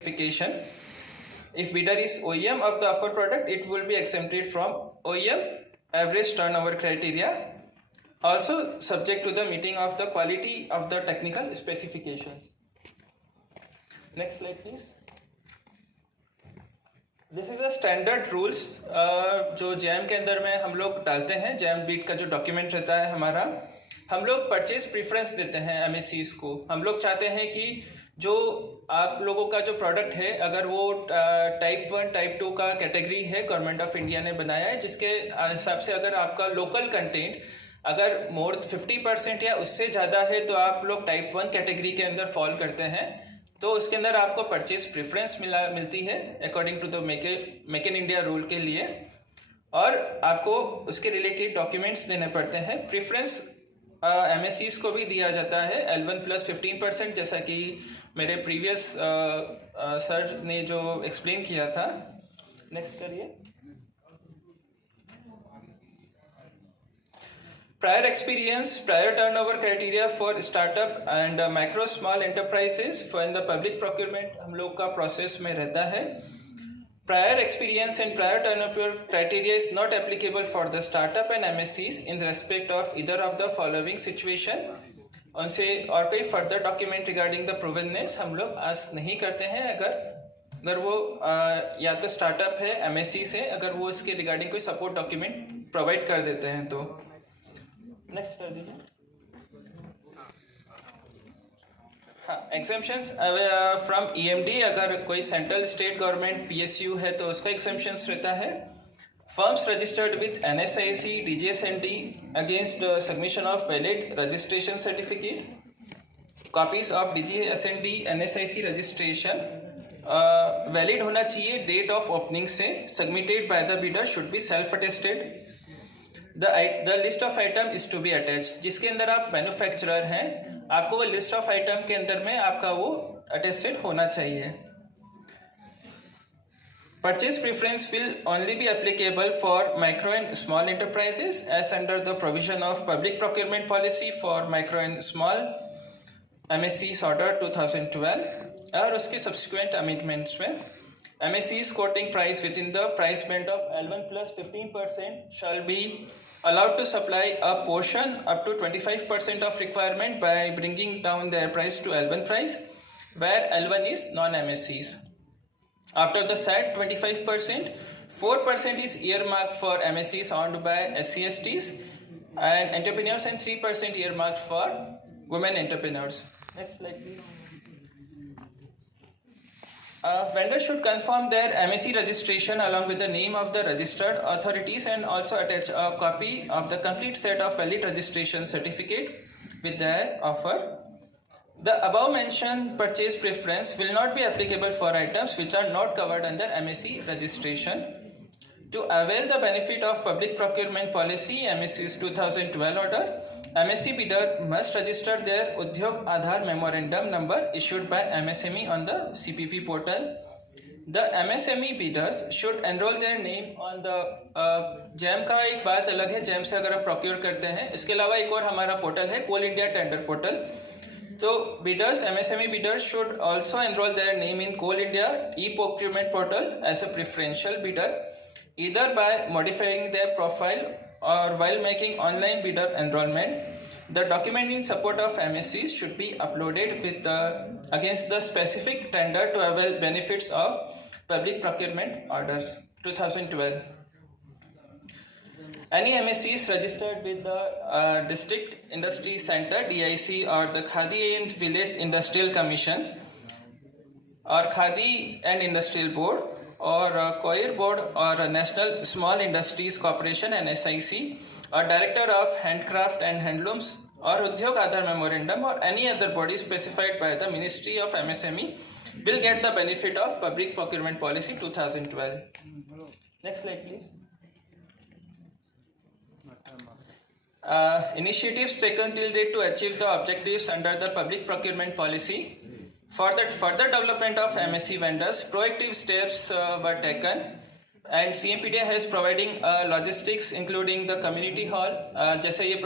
specification. If bidder is OEM of the offer product, it will be exempted from OEM average turnover criteria, also subject to the meeting of the quality of the technical specifications. Next slide please. This is the standard rules जो jam के अंदर में हम लोग डालते हैं. Jam beat का जो डॉक्यूमेंट रहता है हमारा, हम लोग परचेज प्रेफरेंस देते हैं एमएससीज को. हम लोग चाहते हैं कि जो आप लोगों का जो प्रोडक्ट है, अगर वो टाइप 1 टाइप 2 का कैटेगरी है, गवर्नमेंट ऑफ इंडिया ने बनाया है, जिसके हिसाब से अगर आपका लोकल कंटेंट अगर मोर 50% या उससे ज़्यादा है तो आप लोग टाइप 1 कैटेगरी के अंदर फॉल करते हैं. तो उसके अंदर आपको परचेज प्रेफरेंस मिलती है according to the make in India rule के लिए, और आपको उसके रिलेटेड डॉक्यूमेंट्स देने पड़ते हैं. प्रेफरेंस एमएससीज को भी दिया जाता है L1 + 15%, जैसा कि मेरे प्रीवियस सर ने जो एक्सप्लेन किया था. नेक्स्ट करिए. Prior experience, prior turnover criteria for startup and micro small enterprises for in the public procurement हम लोग का प्रोसेस में रहता है. Prior experience and prior turnover criteria is not applicable for the startup and MSCs in respect of either of the following situation. उनसे और कोई further document regarding the प्रूवननेस हम लोग आस्क नहीं करते हैं. अगर वो या तो स्टार्टअप है, एमएससी से, अगर वो इसके रिगार्डिंग कोई सपोर्ट डॉक्यूमेंट प्रोवाइड कर देते हैं तो. नेक्स्ट कर दीजिए. हाँ, एग्जेम्पशंस फ्रॉम ईएमडी, अगर कोई सेंट्रल स्टेट गवर्नमेंट पीएसयू है तो उसका एग्जेम्पशंस रहता है. Firms registered with NSIC DGSND against submission of valid registration certificate. Copies of DGSND NSIC registration valid होना चाहिए डेट ऑफ ओपनिंग से. Submitted by the bidder should be self attested. The list of item is to be attached. जिसके अंदर आप manufacturer हैं, आपको वो list of item के अंदर में आपका वो अटेस्टेड होना चाहिए. Purchase preference will only be applicable for micro and small enterprises as under the provision of Public Procurement Policy for Micro and Small MSCs Order 2012 और उसके subsequent amendments में MSCs quoting price within the price band of L1 + 15% shall be allowed to supply a portion up to 25% of requirement by bringing down their price to L1 price, where L1 is non-MSCs. After the said 25%, 4% is earmarked for MSCs owned by SCSTs and entrepreneurs and 3% earmarked for women entrepreneurs. Next slide please. Vendors should confirm their MSC registration along with the name of the registered authorities and also attach a copy of the complete set of valid registration certificate with their offer. The above mentioned purchase preference will not be applicable for items which are not covered under MSC registration. To avail the benefit of Public Procurement Policy MSC's 2012 order, MSC bidder must register their Udyog Aadhaar Memorandum number issued by MSME on the CPP portal. The MSME bidders should enroll their name on the jam का एक बात अलग है. Jam से अगर हम procure करते हैं, इसके अलावा एक और हमारा पोर्टल है कोल इंडिया टेंडर पोर्टल. तो bidders, MSME bidders should also enroll their name in Coal India e-procurement portal as a preferential bidder, either by modifying their profile or while making online bidder enrollment. The document in support of MSCs should be uploaded with against the specific tender to avail benefits of Public Procurement Orders 2012. Any MSCs registered with the District Industry Center DIC or the Khadi and Village Industrial Commission or Khadi and Industrial Board or COIR board or National Small Industries Corporation NSIC or Director of Handcraft and Handlooms or Udyog Aadhaar Memorandum or any other body specified by the Ministry of MSME will get the benefit of Public Procurement Policy 2012. Next slide please. Initiatives taken till date to achieve the objectives under the Public Procurement Policy. For the further development of MSC vendors, proactive steps were taken, and CMPDA has providing logistics including the community hall. जैसे ये